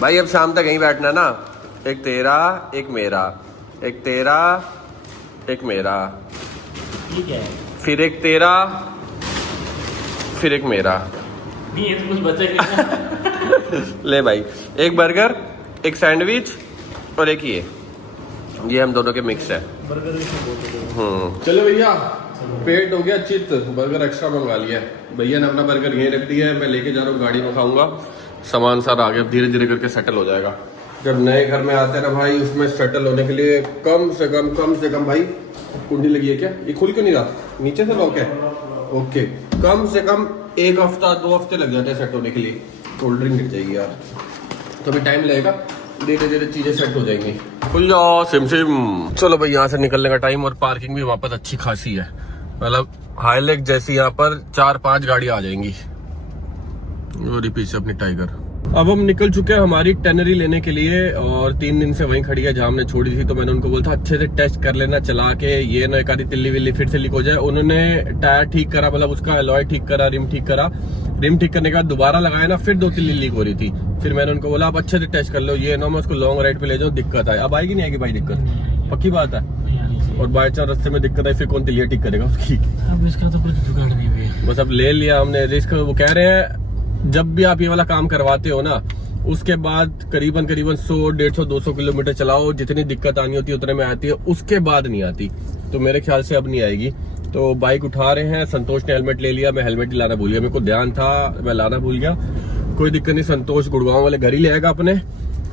भाई अब शाम तक यहीं बैठना ना, एक तेरा एक मेरा, एक तेरा एक मेरा, ठीक है, फिर एक तेरा, फिर एक मेरा। नहीं ये तो कुछ बचेगा। ले भाई, एक बर्गर, एक सैंडविच और एक ये हम दोनों के मिक्स है। चलो भैया, पेट हो गया चित, बर्गर एक्स्ट्रा मंगवा लिया। भैया ने अपना बर्गर यहीं रख दिया है, मैं लेके जा रहा हूँ गाड़ी में खाऊंगा। सामान सारा आ गया, धीरे धीरे करके सेटल हो जाएगा। जब नए घर में आते हैं ना भाई, उसमें सेटल होने के लिए कम से कम भाई, कुंडी लगी है क्या, ये खुल क्यों नहीं रहा, नीचे से लॉक है, ओके, कम से कम 1 हफ्ता 2 हफ्ते लग जाते हैं सेट होने के लिए। कोल्ड ड्रिंक गिर जाएगी यार, तो अभी टाइम लगेगा, धीरे धीरे चीजें सेट हो जाएंगी। खुल जाओ सिम सिम। चलो भाई यहाँ से निकलने का टाइम, और पार्किंग भी वापस अच्छी खासी है, मतलब हाईलेक जैसी यहाँ पर 4-5 गाड़ी आ जाएंगी। और पीछे अपनी टाइगर। अब हम निकल चुके हैं हमारी टेनरी लेने के लिए, और 3 दिन से वहीं खड़ी है जहाँ हमने छोड़ी थी। तो मैंने उनको बोला था अच्छे से टेस्ट कर लेना चला के, ये ना एक आधी तिल्ली विल्ली फिर से लीक हो जाए। उन्होंने टायर ठीक करा, मतलब उसका अलॉय ठीक करा, रिम ठीक करा। रिम ठीक करने के बाद दोबारा लगाया ना, फिर 2 तिल्ली लीक हो रही थी। फिर मैंने उनको बोला आप अच्छे से टेस्ट कर लो, ये ना मैं उसको लॉन्ग राइड पे ले जाऊँ, दिक्कत है। अब आएगी नहीं आएगी भाई दिक्कत, पक्की बात है। और बाई चांस रास्ते में दिक्कत आई, फिर कौन तिल्लियाँ ठीक करेगा उसकी। अब इसका तो कुछ जुगाड़ नहीं है, बस अब ले लिया हमने रिस्क। वो कह रहे हैं जब भी आप ये वाला काम करवाते हो ना, उसके बाद करीबन 100, 150, 200 किलोमीटर चलाओ, जितनी दिक्कत आनी होती है उतने में आती है, उसके बाद नहीं आती। तो मेरे ख्याल से अब नहीं आएगी। तो बाइक उठा रहे हैं, संतोष ने हेलमेट ले लिया, मैं हेलमेट ही लाना भूल गया, मेरे को ध्यान था मैं लाना भूल गया। कोई दिक्कत नहीं, संतोष गुड़गांव वाले घर ही ले आएगा अपने,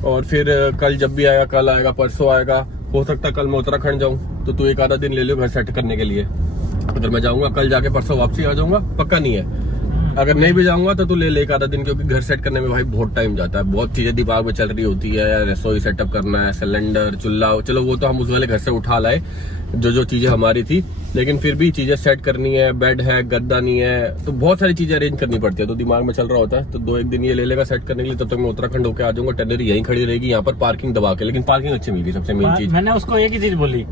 और फिर कल जब भी आएगा, कल आएगा, परसों आएगा, हो सकता है कल मैं उत्तराखंड जाऊँ, तो तू एक आधा दिन ले लो घर सेट करने के लिए। अगर मैं जाऊंगा कल जाके परसों वापसी आ जाऊंगा, पक्का नहीं है। अगर नहीं भी जाऊंगा तो तू ले एक आधा दिन, क्योंकि घर सेट करने में भाई बहुत टाइम जाता है, बहुत चीजें दिमाग में चल रही होती है, रसोई सेटअप करना है, सिलेंडर, चूल्हा, चलो वो तो हम उस वाले घर से उठा लाए जो चीजें हमारी थी, लेकिन फिर भी चीजें सेट करनी है, बेड है, गद्दा नहीं है, तो बहुत सारी चीजें अरेंज करनी पड़ती है, तो दिमाग में चल रहा होता है। तो 2-1 दिन ये ले लेगा सेट करने के लिए, तब तक मैं उत्तराखंड होकर आ जाऊंगा। टेनरी यहीं खड़ी रहेगी, यहाँ पर पार्किंग दबा के, लेकिन पार्किंग अच्छी मिल गई, सबसे मेन चीज। मैंने उसको एक ही चीज बोली,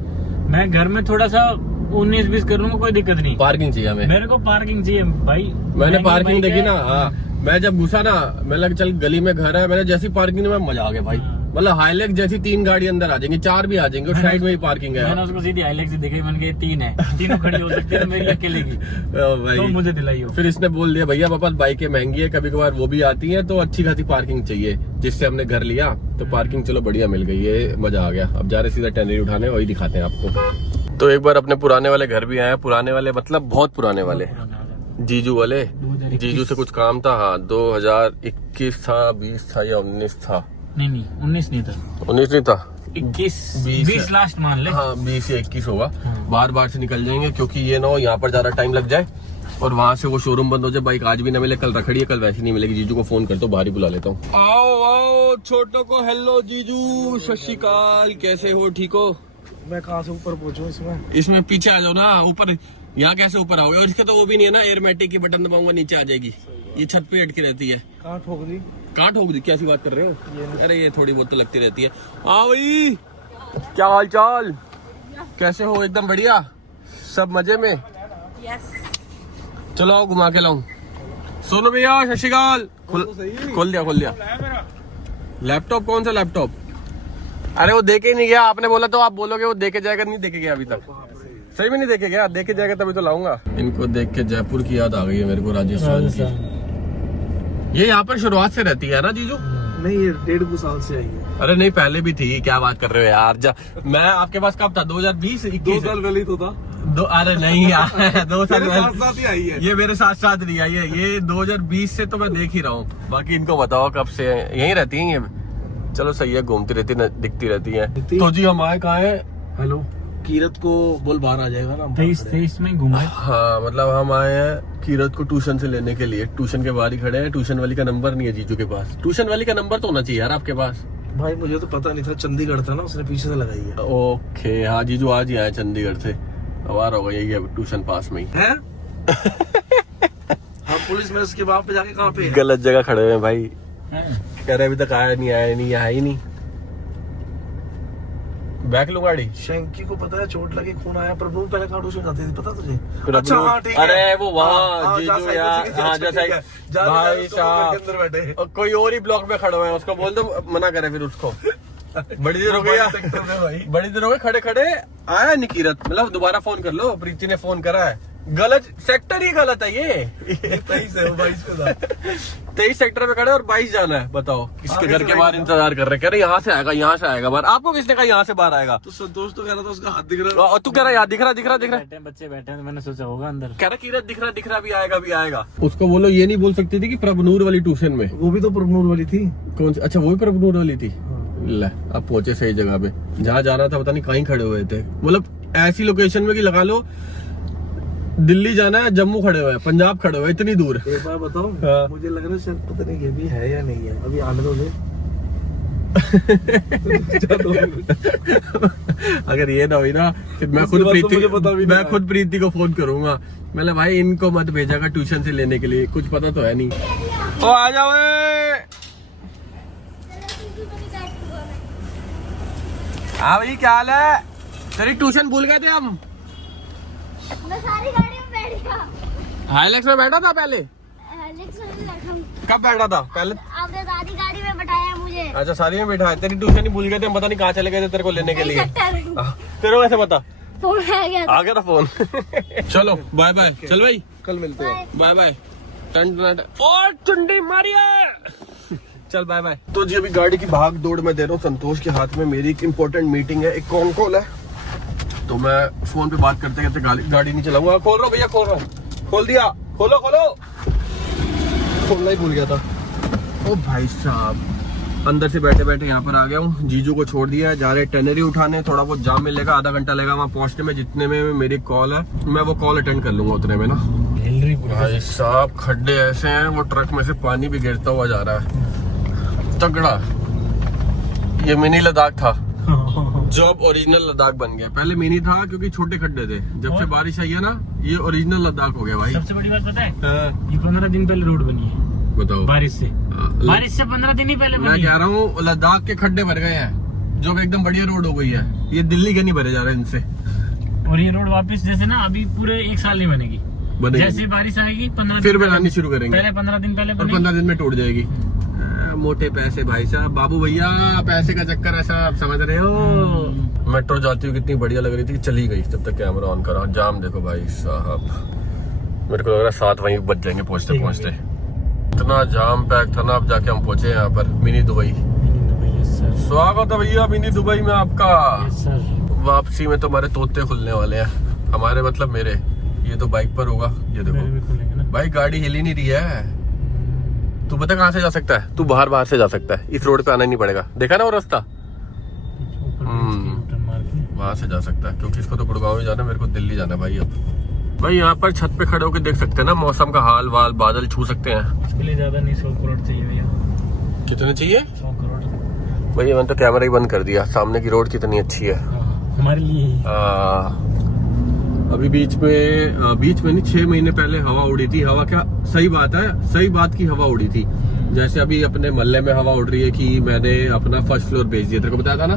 मैं घर में थोड़ा सा 19-20 कर लूंगा, कोई दिक्कत नहीं, पार्किंग चाहिए हमें, मेरे को पार्किंग चाहिए भाई। मैंने पार्किंग देखी ना, मैं जब घुसा ना, मैं लगा चल गली में घर है, मैंने जैसी पार्किंग में मजा आ गया भाई, मतलब हाईलेक जैसी 3 गाड़ी अंदर आ जाएंगी, 4 भी आ जाएंगे, और साइड में ही पार्किंग है। मैंने उसको सीधी हाईलेक से देखी, मैंने कहा 3 है, तीनों खड़ी हो सकती है, मेरी अकेले की भाई तो मुझे दिलाई हो। फिर इसने बोल दिया भैया पापा बाइकें महंगी है, कभी कभार वो भी आती है, तो अच्छी खासी पार्किंग चाहिए, जिससे हमने घर लिया। तो पार्किंग चलो बढ़िया मिल गई, ये मजा आ गया। अब जा रहे सीधा टेनरी उठाने, वही दिखाते हैं आपको। तो एक बार अपने पुराने वाले घर भी आए, पुराने वाले मतलब बहुत पुराने वाले, जीजू वाले। जीजू से कुछ काम था, हाँ 2021 था, 20 था या 19 था, नहीं 19 नहीं था, 19 नहीं था, 20 लास्ट मान ले, हाँ 20 या 21 होगा। बार से निकल जाएंगे, क्योंकि ये ना हो यहाँ पर ज्यादा टाइम लग जाए और वहां से वो शोरूम बंद हो जाए, बाइक आज भी ना मिले, कल रखड़ी है, कल वैसी नहीं मिलेगी। जीजू को फोन करता हूँ, बाहर ही बुला लेता हूँ। आओ छोटो को हेलो जीजू, सत श्री अकाल, कैसे हो, ठीक हो? मैं कहाँ से ऊपर पहुंचूं इसमें पीछे आ जाओ ना, ऊपर यहाँ कैसे ऊपर आओगे? और इसका तो वो भी नहीं है ना, एयरमेटिक की बटन दबाऊंगा नीचे आ जाएगी, ये छत पे अटकी रहती है। कहाँ ठोक दी? कहाँ ठोक दी, कैसी बात कर रहे हो? अरे ये थोड़ी बहुत तो लगती रहती है। आओ भाई, क्या हाल चाल, कैसे हो? एकदम बढ़िया, सब मजे में? यस। चलो आओ घुमा के लाऊं, सोनू भैया सत श्री अकाल। खोल दिया लैपटॉप। कौन सा लैपटॉप? अरे वो देके ही नहीं गया, आपने बोला तो आप बोलोगे वो देके जाएगा, नहीं देके गया अभी तक। सही में नहीं देके गया, देके जाएगा तभी तो लाऊंगा। इनको देख के जयपुर की याद आ गई है मेरे को, राजस्थान की। ये यहाँ पर शुरुआत से रहती है ना जीजू? नहीं, ये 1.5 साल से आई है। अरे नहीं, पहले भी थी। क्या बात कर रहे हो यार? मैं आपके पास कब था? 2020 2 साल पहले तो था। अरे नहीं यार 2 साल साथ ही आई है। ये मेरे साथ नहीं आई है, ये 2020 से तो मैं देख ही रहा हूँ। बाकी इनको बताओ कब से यहीं रहती हैं ये? चलो सही है, घूमती रहती दिखती रहती है। तो जी हम आए कहाँ है? हेलो, कीरत को बोल बाहर आ जाएगा ना। 23 में घूमा। हाँ मतलब हम आए हैं कीरत को ट्यूशन से लेने के लिए। ट्यूशन के बाहर ही खड़े हैं। ट्यूशन वाली का नंबर नहीं है जीजू के पास। ट्यूशन वाली का नंबर तो होना चाहिए यार आपके पास। भाई मुझे तो पता नहीं था, चंडीगढ़ था ना, उसने पीछे से लगाई है। ओके हाँ, जीजू आज ही आए चंडीगढ़ से। अवार होगा यही है ट्यूशन पास में ही है। हाँ, पुलिस में उसके वहाँ पे जाके कहाँ पे है? गलत जगह खड़े हुए हैं भाई। कह रहे अभी तक आया ही नहीं। बैक लो गाड़ी। शंकी को पता है चोट लगी, खून आया, प्रभु पहले कहाँ ट्यूशन जाती थी, पता तुझे? फिर अच्छा हाँ ठीक है। अरे वो हाँ, वहाँ जा जीजू साइकिल यार, से हाँ ठीक है। जैसा भाई साहब अंदर बैठे। और कोई और ही ब्लॉक में खड़े हुए हैं, उसको बोल दो मना करे फिर उसको। बड़ी देर हो गई यार, बड़ी देर हो गई खड़े आया नहीं कीरत। मतलब दोबारा फोन कर लो, प्रीति ने फोन करा है। गलत सेक्टर ही गलत है ये। 23 है, 22 का था। 23 सेक्टर में खड़े और 22 जाना है। बताओ किसके घर के बाहर इंतजार कर रहे? कह रहे यहाँ से आएगा बाहर। आपको किसने कहा यहाँ से बाहर आएगा? तो संतोष तो कह रहा था उसका हाथ दिख रहा और तू कह रहा यार दिख रहा बच्चे बैठे हैं तो मैंने सोचा होगा अंदर। कह रहा कीरत दिख रहा भी आएगा। उसको बोलो ये नहीं बोल सकती थी कि प्रभनूर वाली ट्यूशन में। वो भी तो प्रभनूर वाली थी। कौन सी? अच्छा वो भी प्रभनूर वाली थी। ले अब पहुंचे सही जगह पे। जहाँ जाना था पता नहीं कहीं खड़े हुए थे। मतलब ऐसी लोकेशन में कि लगा लो दिल्ली जाना है, जम्मू खड़े हुए हैं, पंजाब खड़े हुए, इतनी दूर। एक बार बताओ, हाँ। मुझे लग रहा है शायद पता नहीं ये भी है या नहीं है। अभी आने दो अगर ये ना हुई ना फिर मैं खुद प्रीति को फोन करूंगा। मतलब भाई इनको मत भेजागा ट्यूशन से लेने के लिए, कुछ पता तो है नहीं। ओ आ जाओ। हाँ भाई क्या हाल है? तेरी ट्यूशन भूल गए थे हम। मैं सारी गाड़ी में बैठ गया। हाईलैक्स में बैठा था पहले? हाईलैक्स में बैठा हूँ। कब बैठा था पहले? आपने सारी गाड़ी में बैठाया मुझे। अच्छा सारी में बैठा है। तेरी ट्यूशन ही भूल गए थे हम, पता नहीं कहाँ चले गए थे तेरे को लेने के लिए। तेरे को कैसे पता? फोन आ गया था। आ गया था फोन। चलो बाय बाय। चल भाई कल मिलते हैं। Bye bye. और चुंडी मारिए। चल बाय बाय। तो जी अभी गाड़ी की भाग दौड़ में दे रहा हूँ संतोष के हाथ में। मेरी एक इम्पोर्टेंट मीटिंग है, एक कॉन कॉल है, तो मैं फोन पे बात करते करते गाड़ी नहीं चलाऊंगा। खोल रहा हूँ भैया, खोल रहा हूँ। खोल दिया। खोलो खोलना ही भूल गया था। ओ भाई साहब अंदर से बैठे बैठे यहाँ पर आ गया हूँ। जीजू को छोड़ दिया है, जा रहे टेनरी उठाने। थोड़ा बहुत जाम मिलेगा, आधा घंटा लगेगा वहाँ पहुँचने में। जितने में मेरी कॉल है मैं वो कॉल अटेंड कर लूंगा उतने में ना। भाई साहब खड्डे ऐसे हैं, वो ट्रक में से पानी भी गिरता हुआ जा रहा है तगड़ा। ये मिनी लद्दाख था जो अब ओरिजिनल लद्दाख बन गया। पहले मिनी था क्योंकि छोटे खड्डे थे। जब से बारिश आई है ना ये ओरिजिनल लद्दाख हो गया भाई। सबसे बड़ी बात पता है, ये 15 दिन पहले रोड बनी है। बताओ बारिश से 15 दिन ही पहले मैं बनी कह रहा हूँ लद्दाख के खड्डे भर गए हैं, जो एकदम बढ़िया रोड हो गई है। ये दिल्ली के नहीं भरे जा रहे इनसे। और ये रोड वापस जैसे ना अभी पूरे 1 साल नहीं बनेगी। जैसे बारिश आएगी 15 फिर बनानी शुरू करेंगे। पहले 15 दिन पहले और 15 दिन में टूट जाएगी। मोटे पैसे भाई साहब, बाबू भैया पैसे का चक्कर है साहब, समझ रहे हो। मेट्रो जाती हुई कितनी बढ़िया लग रही थी, चली गई जब तक कैमरा ऑन करा। जाम देखो भाई साहब, मेरे को लग रहा है 7 वहीं बज जाएंगे पहुंचते पहुंचते। इतना जाम पैक था ना। अब जाके हम पहुंचे यहाँ पर मिनी दुबई। स्वागत है भैया मिनी दुबई में आपका। वापसी में तो हमारे तोते खुलने वाले हैं। हमारे मतलब मेरे, ये तो बाइक पर होगा। ये देखो भाई गाड़ी हिल ही नहीं रही है। तू पता कहाँ से जा सकता है? तू बाहर से जा सकता है, इस रोड पे आना ही नहीं पड़ेगा। देखा ना वो रास्ता, वहां से जा सकता है। क्योंकि इसको तो गुड़गांव ही जाना है, मेरे को दिल्ली जाना है भाई। अब भाई यहाँ पर छत पे खड़े होकर देख सकते हैं ना मौसम का हाल वाल, बादल छू सकते हैं। इसके लिए ज्यादा नहीं 100 करोड़ चाहिए भैया। कितने चाहिए? 100 करोड़ भैया मैंने तो कैमरा ही बंद कर दिया। सामने की रोड कितनी अच्छी है हमारे लिए। अभी बीच में नहीं 6 महीने पहले हवा उड़ी थी। हवा क्या, सही बात है, सही बात की हवा उड़ी थी। जैसे अभी अपने मोहल्ले में हवा उड़ रही है कि मैंने अपना फर्स्ट फ्लोर बेच दिया। तेरे को बताया था ना,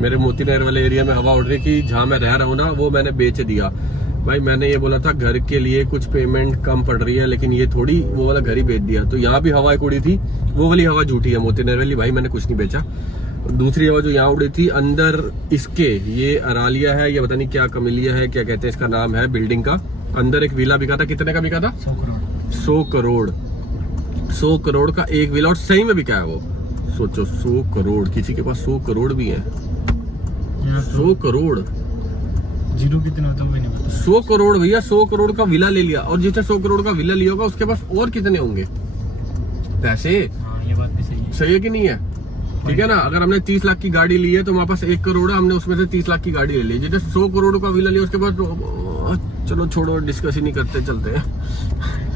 मेरे मोती नहर वाले एरिया में हवा उड़ रही है कि जहाँ मैं रह रहा हूँ ना वो मैंने बेच दिया। भाई मैंने ये बोला था घर के लिए कुछ पेमेंट कम पड़ रही है, लेकिन ये थोड़ी वो वाला घर ही बेच दिया। तो यहाँ भी हवा एक उड़ी थी, वो वाली हवा झूठी है मोतीनगर वाली, भाई मैंने कुछ नहीं बेचा। दूसरी हवा जो यहाँ उड़ी थी अंदर इसके, ये अरालिया है, ये पता नहीं क्या कमिलिया है, क्या कहते हैं इसका नाम है, बिल्डिंग का अंदर एक विला बिका था। कितने का बिका था? 100 करोड़। 100 करोड़ का एक विला, और सही में बिका है वो। सोचो 100 करोड़, किसी के पास 100 करोड़ भी है। 100 करोड़ जीरो कितने होते हैं नहीं पता। 100 करोड़ भैया, 100 करोड़ का विला ले लिया। और जिसने 100 करोड़ का विला लिया होगा उसके पास और कितने होंगे पैसे? हाँ ये बात भी सही है। सही है कि नहीं है? ठीक है ना। अगर हमने 30 लाख की गाड़ी ली है तो हमारे पास 1 करोड़ है, हमने उसमें से 30 लाख की गाड़ी ले ली। जिसने 100 करोड़ का विला लिया उसके पास, चलो छोड़ो, डिस्कस ही नहीं करते, चलते हैं।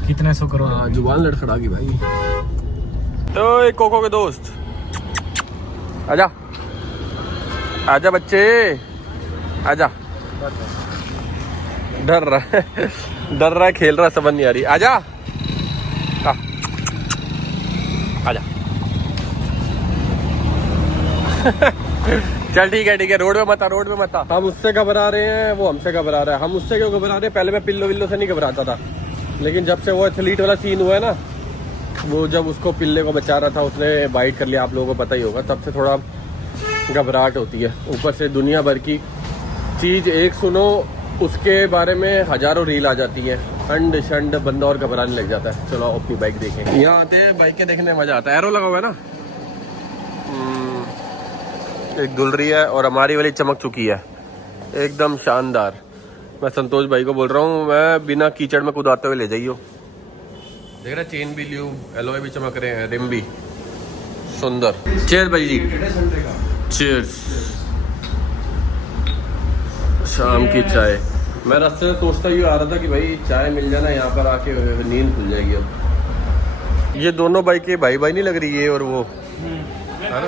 कितने 100 करोड़? हाँ जुबान लड़खड़ागी भाई। तो एक कोको के दोस्त, आजा आजा बच्चे आजा। डर रहा है, खेल रहा है, समझ नहीं आ रही। आजा आजा। चल ठीक है, रोड पे मत आ। हम उससे घबरा रहे हैं, वो हमसे घबरा रहा है। हम उससे क्यों घबरा रहे हैं? पहले मैं पिल्लो विल्लो से नहीं घबराता था, लेकिन जब से वो एथलीट वाला सीन हुआ है ना, वो जब उसको पिल्ले को बचा रहा था, उसने बाइट कर लिया, आप लोगों को पता ही होगा, तब से थोड़ा घबराहट होती है। ऊपर से दुनिया भर की चीज़ एक सुनो, उसके बारे में हजारों रील आ जाती है, अंड शंड, बंदा और घबराने लग जाता है। चलो अपनी बाइक देखें। यहाँ आते हैं, बाइकें देखने में मजा आता है। एरो लगा हुआ है ना, एक धुल रही है और हमारी वाली चमक चुकी है एकदम शानदार। मैं संतोष भाई को बोल रहा हूँ, मैं बिना कीचड़ में कुदाते हुए ले जाइयो। देख रहे, चेन भी लियो, एलॉय भी चमक रहे हैं, रिम भी सुंदर। चेयर भाई जी, चेयर्स। शाम की चाय। मैं रास्ते से सोचता ही आ रहा था कि भाई चाय मिल जाना, यहाँ पर आके नींद खुल जाएगी। अब ये दोनों बाइकें भाई भाई नहीं लग रही, ये और वो है ना?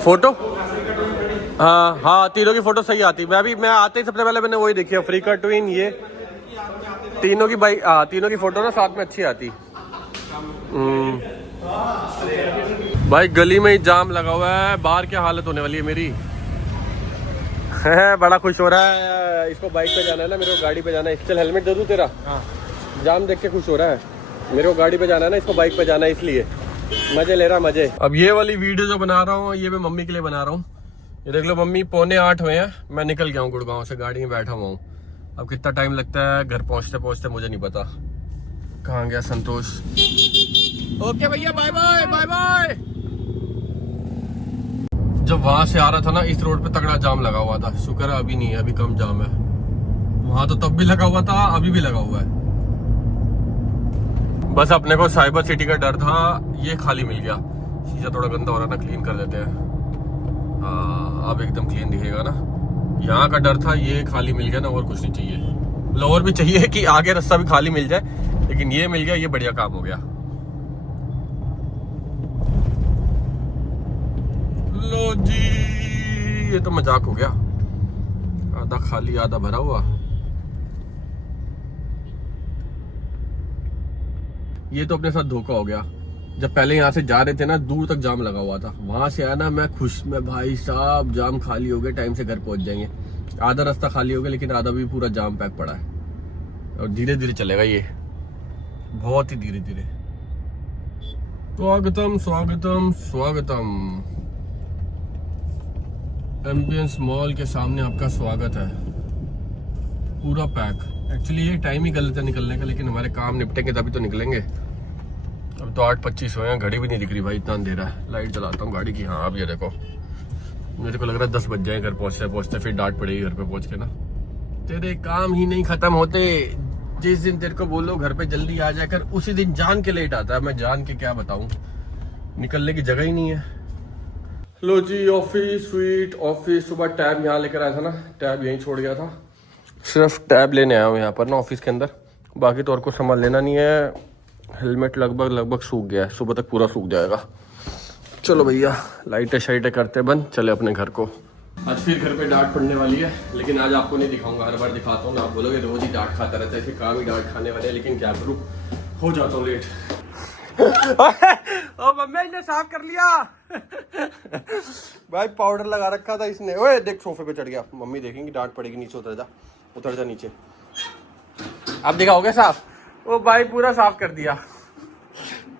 फोटो, हाँ तीनों की फोटो सही आती। मैं आते ही सबसे पहले मैंने वही देखी, अफ्रीका ट्विन, ये तीनों की बाइक, हाँ तीनों की फोटो ना साथ में अच्छी आती। भाई गली में ही जाम लगा हुआ है, बाहर क्या हालत होने वाली है मेरी। बड़ा खुश हो रहा है, इसको बाइक पे जाना है ना, मेरे को गाड़ी पे जाना है। चल हेलमेट दे दूं तेरा? जाम देख के खुश हो रहा है। मेरे को गाड़ी पे जाना है ना, इसको बाइक पे जाना है, इसलिए मजे ले रहा, मजे। अब ये वाली वीडियो जो बना रहा हूँ, ये मैं मम्मी के लिए बना रहा हूँ। ये देख लो मम्मी, 7:45 हुए हैं, मैं निकल गया हूँ गुड़गांव से, गाड़ी में बैठा हुआ हूँ। अब कितना टाइम लगता है घर पहुँचते पहुँचते मुझे नहीं पता। कहाँ गया संतोष? ओके भैया, बाय बाय बाय बाय। जब वहां से आ रहा था ना, इस रोड पे तगड़ा जाम लगा हुआ था। शुक्र है अभी नहीं है, अभी कम जाम है। वहां तो तब भी लगा हुआ था, अभी भी लगा हुआ है। बस अपने को साइबर सिटी का डर था, ये खाली मिल गया। शीशा थोड़ा गंदा हो रहा ना, क्लीन कर देते हैं। अब एकदम क्लीन दिखेगा ना। यहाँ का डर था, ये खाली मिल गया ना, और कुछ नहीं चाहिए। और भी चाहिए कि आगे रास्ता भी खाली मिल जाए, लेकिन ये मिल गया, ये बढ़िया काम हो गया। लो जी, ये तो मजाक हो गया, आधा खाली आधा भरा हुआ। ये तो अपने साथ धोखा हो गया। जब पहले यहाँ से जा रहे थे ना, दूर तक जाम लगा हुआ था, वहां से आया ना, मैं खुश में, भाई साहब जाम खाली हो गया, टाइम से घर पहुंच जाएंगे। आधा रास्ता खाली हो गया, लेकिन आधा भी पूरा जाम पैक पड़ा है। और धीरे धीरे चलेगा ये, बहुत ही धीरे धीरे। स्वागतम स्वागतम स्वागतम। एम्बियंस मॉल के सामने आपका स्वागत है, पूरा पैक। एक्चुअली ये टाइम ही गलत है निकलने का, लेकिन हमारे काम निपटेंगे तभी तो निकलेंगे। अब तो 8:25 हुए हैं, घड़ी भी नहीं दिख रही भाई, इतना अंधेरा है। लाइट जलाता हूँ गाड़ी की। हाँ अब ये देखो, मेरे को लग रहा है 10 बज जाए घर पहुँचते पहुँचते, फिर डांट पड़ेगी घर पे पहुँच के ना। तेरे काम ही नहीं खत्म होते। जिस दिन तेरे को बोलो घर पे जल्दी आ जाकर, उसी दिन जान के लेट आता है। मैं जान के क्या बताऊँ, निकलने की जगह ही नहीं है। लो जी, ऑफिस स्वीट ऑफिस। सुबह टैब यहाँ लेकर आया था ना, टैब यहीं छोड़ गया था। सिर्फ टैब लेने आया हूँ यहाँ पर ना ऑफिस के अंदर, बाकी तो और कुछ सामान लेना नहीं है। हेलमेट लगभग सूख गया है, सुबह तक पूरा सूख जाएगा। चलो भैया, लाइटें शाइटें करते बंद, चले अपने घर को। आज फिर घर पे डांट पड़ने वाली है, लेकिन आज आपको नहीं दिखाऊंगा, हर बार दिखाता हूँ ना। आप बोलोगे रोज ही डांट खाता रहता है, इसके काम ही डांट खाने वाले हैं, लेकिन क्या करूँ, हो जाता हूँ लेट। ओ मम्मी ने साफ कर लिया। भाई पाउडर लगा रखा था इसने। ओए देख सोफे पे चढ़ गया, मम्मी देखेंगी डांट पड़ेगी। नीचे उतर जा नीचे। अब देखा हो गया साफ? ओ भाई पूरा साफ कर दिया।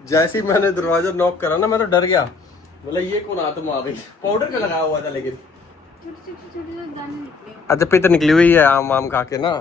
जैसे ही मैंने दरवाजा नॉक करा ना मैं तो डर गया, बोला ये कौन आत्मा आ गई। पाउडर का लगाया हुआ था लेकिन छोटे दाने निकले। अच्छा पित निकली हुई है आम खा के ना।